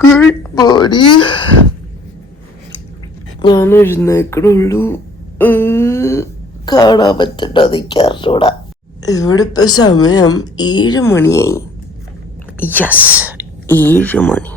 Good morning. ഞാൻ എഴുന്നേക്കണുള്ളൂ. കാണാൻ പറ്റണ്ടോ നിൽക്കാറിലൂടെ. ഇവിടെ ഇപ്പൊ സമയം 7 മണിയായി. യെസ്, 7 മണി.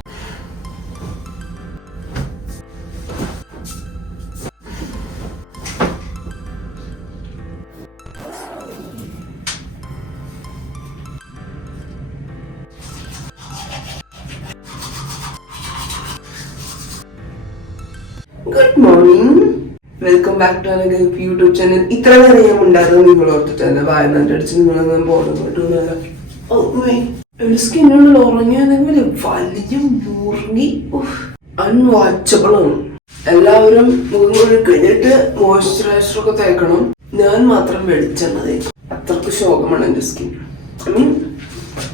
Good morning, welcome back to another YouTube channel. ഇത്ര നേരം ഞാൻ ഉണ്ടായിരുന്നു നിങ്ങൾ ഓർത്തിട്ട് തന്നെ വായനടിച്ച് നിങ്ങളൊന്നും പോകുന്നു. സ്കിന്നോട് ഉറങ്ങിയാണെങ്കിൽ വലിയ മുറുങ്ങി അൺവാച്ചബിൾ ആണ്. എല്ലാവരും മുഖം കഴുകി കഴിഞ്ഞിട്ട് മോയ്സ്ചറൈസർ ഒക്കെ തേക്കണം. ഞാൻ മാത്രം വെളിച്ചെണ്ണ തേക്കും. അത്രക്ക് ശോകമാണ് എന്റെ സ്കിൻ.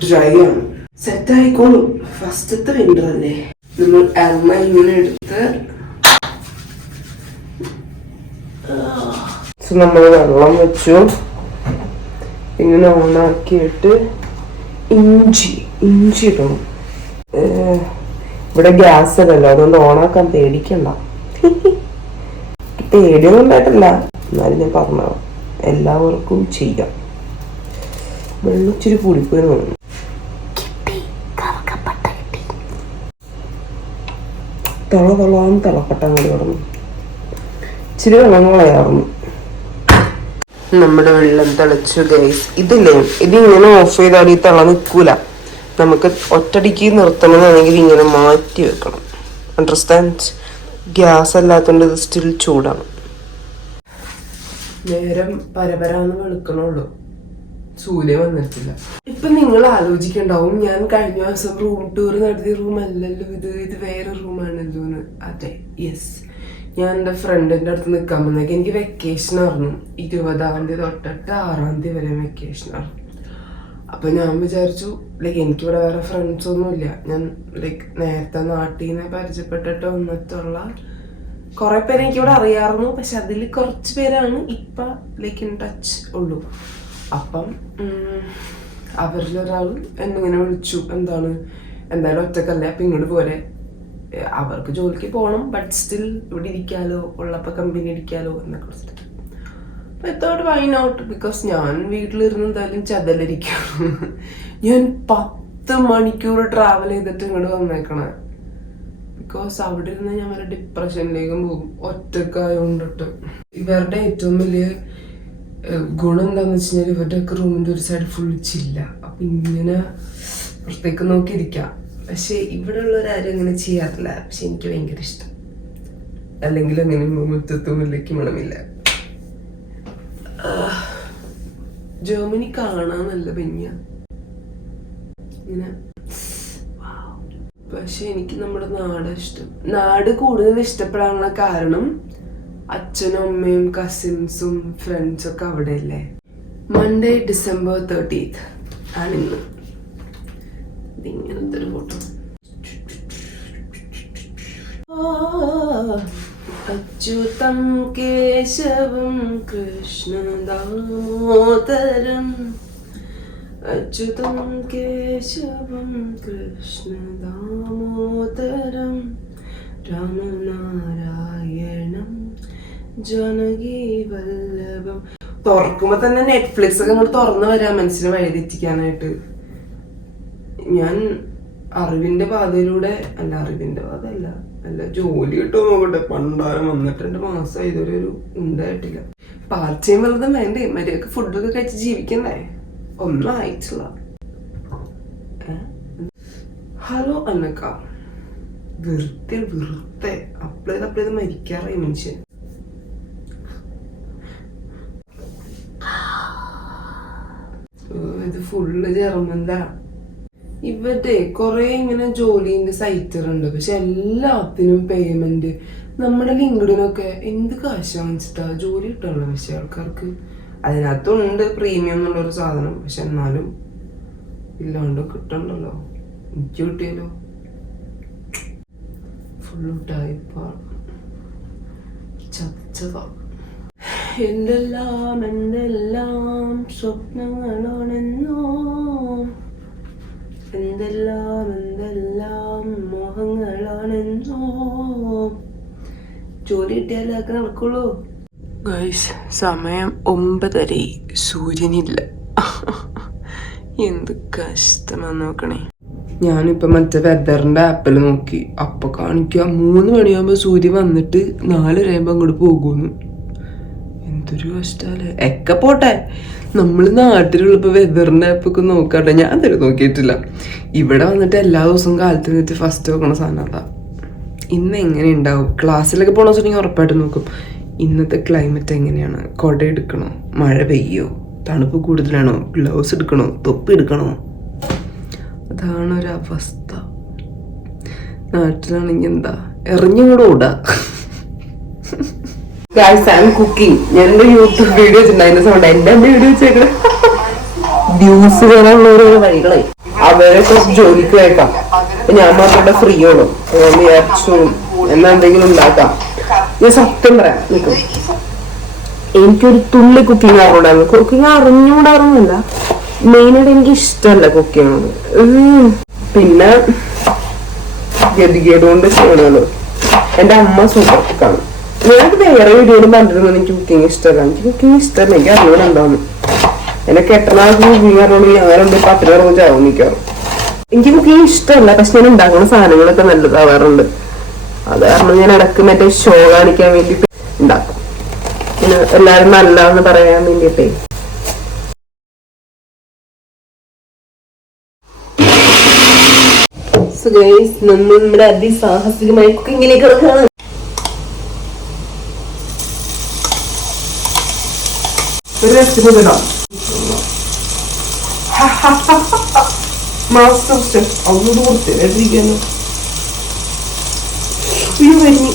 ഡ്രൈ ആണ്. സെറ്റ് ആയിക്കോളും. ഫസ്റ്റത്തെ വിന്റർ അല്ലേ. നമ്മൾ എണ്ണ ഇങ്ങനെ എടുത്ത് നമ്മൾ വെള്ളം വെച്ചു. ഇങ്ങനെ ഓണാക്കിയിട്ട് ഇഞ്ചി ഇടണം. ഇവിടെ ഗ്യാസ് അല്ലല്ലോ, അതുകൊണ്ട് ഓണാക്കാൻ പേടിക്കണ്ട. പേടിയൊന്നും ഉണ്ടായിട്ടില്ല, എന്നാലും ഞാൻ പറഞ്ഞ എല്ലാവർക്കും ചെയ്യാം. വെള്ളം ഇച്ചിരി കൂടിപ്പോയി തോന്നുന്നു. തിളപ്പട്ട അങ്ങോട്ട് കിടന്നു. ഇച്ചിരി വെള്ളം കളയാറുന്നു. നമ്മുടെ വെള്ളം തിളച്ചു ഗൈസ്. ഇതില്ലേ, ഇതിങ്ങനെ ഓഫ് ചെയ്താൽ ഈ തിള നിൽക്കൂല. നമുക്ക് ഒറ്റടിക്ക് നിർത്തണമെന്നാണെങ്കിൽ ഇങ്ങനെ മാറ്റി വെക്കണം. അണ്ടർസ്റ്റാൻഡ്? ഗ്യാസ് അല്ലാത്തതുകൊണ്ട് ഇത് സ്റ്റിൽ ചൂടാണ്. നേരം പരപരാന്ന് വെളുക്കണുള്ളൂ, സൂര്യ വന്നിട്ടില്ല. ഇപ്പൊ നിങ്ങൾ ആലോചിക്കണ്ടാവും, ഞാൻ കഴിഞ്ഞ ദിവസം റൂം ടൂർ നടത്തിയ റൂം അല്ലല്ലോ ഇത് വേറെ റൂമാണല്ലോ എന്ന്. അതെ, യെസ്. ഞാൻ എൻ്റെ ഫ്രണ്ടിൻ്റെ അടുത്ത് നിൽക്കാൻ വന്നേക്ക്. എനിക്ക് വെക്കേഷൻ ആയിരുന്നു. 20-ാം തീയതി തൊട്ടിട്ട് 6-ാം തീയതി വരെ വെക്കേഷനാണ്. അപ്പം ഞാൻ വിചാരിച്ചു എനിക്കിവിടെ വേറെ ഫ്രണ്ട്സ് ഒന്നുമില്ല. ഞാൻ നേരത്തെ നാട്ടിൽ നിന്ന് പരിചയപ്പെട്ടിട്ട് വന്നിട്ടുള്ള കുറേ പേരെ എനിക്കിവിടെ അറിയാമായിരുന്നു. പക്ഷെ അതിൽ കുറച്ച് പേരാണ് ഇപ്പം ഇൻ ടച്ച് ഉള്ളൂ. അപ്പം അവരിലൊരാൾ എന്നിങ്ങനെ വിളിച്ചു, എന്തായാലും ഒറ്റക്കല്ലേ, അപ്പം ഇങ്ങോട്ട് പോരെ, അവർക്ക് ജോലിക്ക് പോകണം, ബട്ട് സ്റ്റിൽ ഇവിടെ ഇരിക്കാലോ, ഉള്ളപ്പോൾ കമ്പനി അടിക്കാലോ എന്നൊക്കെ വെച്ചിട്ട്. അപ്പം എത്തോട്ട് വൈൻ ഔട്ട്. ബിക്കോസ് ഞാൻ വീട്ടിലിരുന്ന് എന്തായാലും ചതലിരിക്കും. ഞാൻ 10 മണിക്കൂർ ട്രാവൽ ചെയ്തിട്ട് ഇങ്ങോട്ട് വന്നേക്കണേ. ബിക്കോസ് അവിടെ ഇരുന്ന് ഞാൻ വരെ ഡിപ്രഷനിലേക്കും പോകും, ഒറ്റക്കായോണ്ടിട്ട്. ഇവരുടെ ഏറ്റവും വലിയ ഗുണം എന്താണെന്ന് വെച്ച് കഴിഞ്ഞാൽ ഇവരുടെയൊക്കെ റൂമിൻ്റെ ഒരു സൈഡ് ഫുൾ ചില്ല. അപ്പം ഇങ്ങനെ പുറത്തേക്ക് നോക്കിയിരിക്കാം. പക്ഷെ ഇവിടെ ഉള്ളവരാരും അങ്ങനെ ചെയ്യാറില്ല. പക്ഷെ എനിക്ക് ഭയങ്കര ഇഷ്ടം. അല്ലെങ്കിൽ അങ്ങനെ മുറ്റത്തും മുല്ലയ്ക്ക് മണമില്ല. ജർമ്മനി കാണാൻ നല്ല ഭംഗിയ ഇങ്ങനെ. പക്ഷെ എനിക്ക് നമ്മുടെ നാട് ഇഷ്ടം. നാട് കൂടുതൽ ഇഷ്ടപ്പെടാനുള്ള കാരണം അച്ഛനും അമ്മയും കസിൻസും ഫ്രണ്ട്സും ഒക്കെ അവിടെ അല്ലേ. Monday December 30th ആണിന്ന്. ഇങ്ങനത്തെ ഒരു ഫോട്ടോ. അച്യുതം കേശവം കൃഷ്ണ ദാമോദരം, അച്യുതം കേശവം കൃഷ്ണ ദാമോദരം, രാമനാരായണം ജാനകി വല്ലഭം. തുറക്കുമ്പോ തന്നെ നെറ്റ്ഫ്ലിക്സ് ഒക്കെ അങ്ങോട്ട് തുറന്നു വരാം മനസ്സിനെ വഴിതെറ്റിക്കാനായിട്ട്. ഞാൻ അറിവിന്റെ പാതയിലൂടെ അല്ല ജോലി കിട്ടോ നോക്കട്ടെ. പണ്ടാരം വന്നിട്ട് 2 മാസം ഇതുവരെ ഉണ്ടായിട്ടില്ല. പാർച്ചയും വെറുതെ വേണ്ടേ, മര്യാദക്ക് ഫുഡൊക്കെ കഴിച്ച് ജീവിക്കണ്ടേ. ഒന്നും ആയിട്ടില്ല. ഹലോ അന്നക്ക, വെറുതെ അപ്ലൈ ചെയ്ത് മരിക്കാറായി മനുഷ്യൻ. ഇത് ഫുള്ള് ജർമ്മനില. ഇവരുടെ കുറെ ഇങ്ങനെ ജോലിന്റെ സൈറ്റുകളുണ്ട്. പക്ഷെ എല്ലാത്തിനും പേയ്മെന്റ് നമ്മുടെ ലിങ്ക്ഡിനൊക്കെ എന്ത് കാശ് വാങ്ങിച്ചിട്ടാ ജോലി കിട്ടാനുള്ള. പക്ഷെ ആൾക്കാർക്ക് അതിനകത്തുണ്ട് പ്രീമിയം എന്നുള്ളൊരു സാധനം. പക്ഷെ എന്നാലും ഇല്ലാണ്ട് കിട്ടണ്ടല്ലോ. എനിക്ക് കിട്ടിയല്ലോ. ഫുള്ള് ടൈപ്പാണ്, ചതച്ചതാ. എന്തെല്ലാം സ്വപ്നങ്ങളാണെന്നോ, എന്തെല്ലാം മോഹങ്ങൾ ജോലി കിട്ടിയാലേ ഒക്കെ നടക്കുള്ളൂ. ഗൈസ്, സമയം 9:30, സൂര്യനില്ല. എന്ത് കഷ്ടമാന്ന് നോക്കണേ. ഞാനിപ്പോൾ മറ്റേ വെതറിൻ്റെ ആപ്പിൽ നോക്കി, അപ്പോൾ കാണിക്കുക 3 മണിയാകുമ്പോൾ സൂര്യൻ വന്നിട്ട് 4:30 അങ്ങോട്ട് പോകുന്നു. എന്തൊരു കഷ്ടമല്ലേ. ഒക്കെ പോട്ടെ, നമ്മൾ നാട്ടിലുള്ളപ്പോൾ വെതറിൻ്റെ ആപ്പൊക്കെ നോക്കാട്ടെ. ഞാൻ തരും നോക്കിയിട്ടില്ല. ഇവിടെ വന്നിട്ട് എല്ലാ ദിവസവും കാലത്ത് നിന്നിട്ട് ഫസ്റ്റ് നോക്കണ സാധനം അതാ. ഇന്ന് എങ്ങനെ ഉണ്ടാവും, ക്ലാസ്സിലൊക്കെ പോകണമെന്ന് വെച്ചിട്ടുണ്ടെങ്കിൽ ഉറപ്പായിട്ട് നോക്കും ഇന്നത്തെ ക്ലൈമറ്റ് എങ്ങനെയാണ്, കുട എടുക്കണോ, മഴ പെയ്യോ, തണുപ്പ് കൂടുതലാണോ, ഗ്ലൗസ് എടുക്കണോ, തൊപ്പി എടുക്കണോ. അതാണ് ഒരവസ്ഥ. നാട്ടിലാണെങ്കിൽ എന്താ എറിഞ്ഞുകൂടെ ഓടാ. കുക്കിംഗ് ഞാൻ എന്റെ യൂട്യൂബ് വീഡിയോ വെച്ചിട്ടുണ്ടായിരുന്നു. സൗണ്ട് എന്റെ വീഡിയോ വെച്ചേക്കണേ വ്യൂസ് വരാനുള്ള ഓരോ വഴികളെ. അവരെ കുറച്ച് ജോലിക്ക് വെക്കാം, ഞാൻ മാത്രം ഫ്രീ ആണോ, ഞാൻ വിചാരിച്ചു എന്നാ എന്തെങ്കിലും ഉണ്ടാക്കാം. ഞാൻ സത്യം പറയാം, നിൽക്കും എനിക്കൊരു തുള്ളി കുക്കിംഗ് അറിഞ്ഞൂടായിരുന്നു. കുക്കിംഗ് അറിഞ്ഞൂടാറുന്നില്ല, മെയിനായിട്ട് എനിക്ക് ഇഷ്ടമല്ല കുക്കിംഗ്. പിന്നെ ഗതികേട് കൊണ്ട് ചെയ്യണല്ലോ. എൻ്റെ അമ്മ സൂപ്പർ കുക്കാണ്. ഞാനത് വേറെ വീഡിയോയിലും പറഞ്ഞിരുന്നു എനിക്ക് കുക്കിംഗ് ഇഷ്ടമല്ല. എനിക്ക് കുക്കിംഗ് ഇഷ്ടമല്ല, എനിക്ക് അറിഞ്ഞൂടെ എന്താന്ന്. എന്നെ കെട്ടനാൾക്ക് കുക്കിംഗ് അറിഞ്ഞോളൂ, ഞാനുണ്ട് 10 രൂപ ചാവും മിക്കാറും. എനിക്ക് കുക്കിംഗ് ഇഷ്ടമല്ല, പക്ഷെ ഞാൻ ഉണ്ടാക്കുന്ന സാധനങ്ങളൊക്കെ നല്ലതാവാറുണ്ട്. അത് കാരണം ഞാൻ ഇടക്ക് മറ്റേ ഷോ കാണിക്കാൻ വേണ്ടിട്ട് ഉണ്ടാക്കും, പിന്നെ എല്ലാരും നല്ലതെന്ന് പറയാൻ വേണ്ടിട്ടേ. നമ്മുടെ അതിസാഹസികമായ കുക്കിങ്ങിലേക്ക് കിടക്കുകയാണ്. ഒരു റെസിപ്പി മാസ്റ്റർ ഷെഫ് അങ്ങോട്ട് കൊടുത്തിരിക്കാനോ കഴിഞ്ഞു.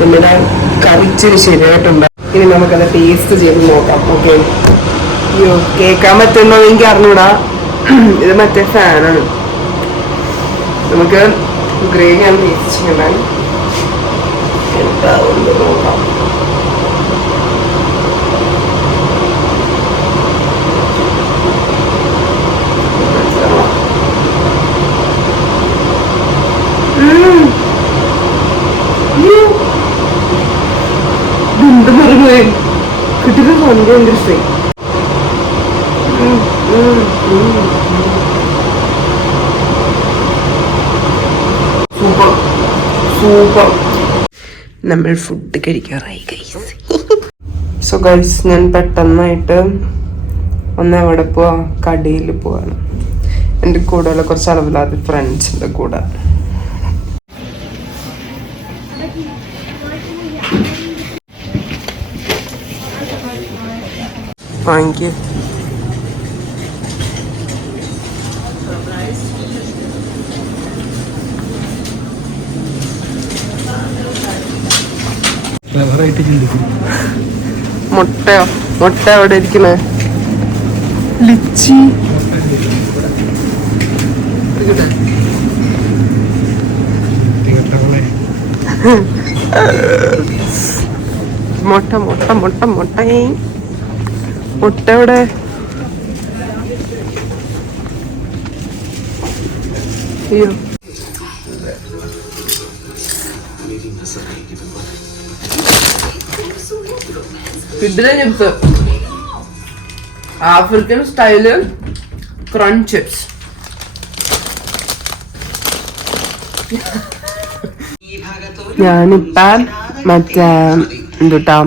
നമ്മുടെ കറിച്ചിരി ശരിയായിട്ടുണ്ട്. ഇനി നമുക്കത് ടേസ്റ്റ് ചെയ്ത് നോക്കാം. ഓക്കെ, അയ്യോ കേൾക്കാൻ പറ്റുന്നോ എനിക്ക് അറിഞ്ഞൂടാ. ഇത് മറ്റേ ഫാനാണ്. നമുക്ക് ഗ്രേവി ആണ് ടേസ്റ്റ് ചെയ്യണ്ടായി. എന്താവുന്നു നോക്കാം. കിട്ടുന്ന സൗണ്ട് ഇൻട്രസ്റ്റിംഗ്. Super super. നമ്മൾ ഫുഡ് കഴിക്കാറായി ഗൈസ്. സോ ഗൈസ്, ഞാൻ പെട്ടെന്നായിട്ട് ഒന്ന് എവിടെ പോവാ, കടയിൽ പോവാണ്. എൻ്റെ കൂടെയുള്ള കുറച്ച് അളവില്ലാത്ത ഫ്രണ്ട്സിൻ്റെ കൂടെ. വാങ്ങിക്കേ. മുട്ടയോ? മുട്ട എവിടെ ഇരിക്കണേ? ലിച്ചി മുട്ട മുട്ട മുട്ട മുട്ട മുട്ട എവിടെ? അയ്യോ, കിഡിലെ chips, African style crunch chips. ഞാനിപ്പ മറ്റേ എന്തുട്ടാ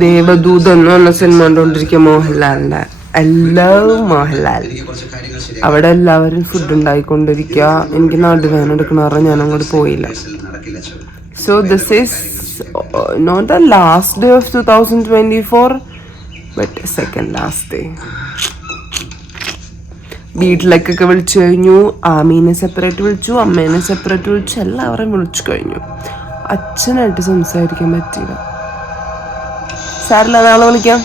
ദേവദൂത് എന്ന് പറഞ്ഞ സിനിമ കണ്ടോണ്ടിരിക്കുക, മോഹൻലാലിന്റെ. എല്ലാവരും മോഹൻലാൽ അവിടെ എല്ലാവരും ഫുഡ് ഉണ്ടായിക്കൊണ്ടിരിക്കുക. എനിക്ക് നടുവേദന എടുക്കണ കാരണം ഞാൻ അങ്ങോട്ട് പോയില്ല. So this is not the last day of 2024 but second last day. വീട്ടിലേക്കൊക്കെ വിളിച്ചു കഴിഞ്ഞു. ആമീനെ സെപ്പറേറ്റ് വിളിച്ചു, അമ്മേനെ സെപ്പറേറ്റ് വിളിച്ചു, എല്ലാവരെയും വിളിച്ചു കഴിഞ്ഞു. അച്ഛനായിട്ട് സംസാരിക്കാൻ പറ്റിയില്ല. സാറില്ല, നാളെ വിളിക്കാം.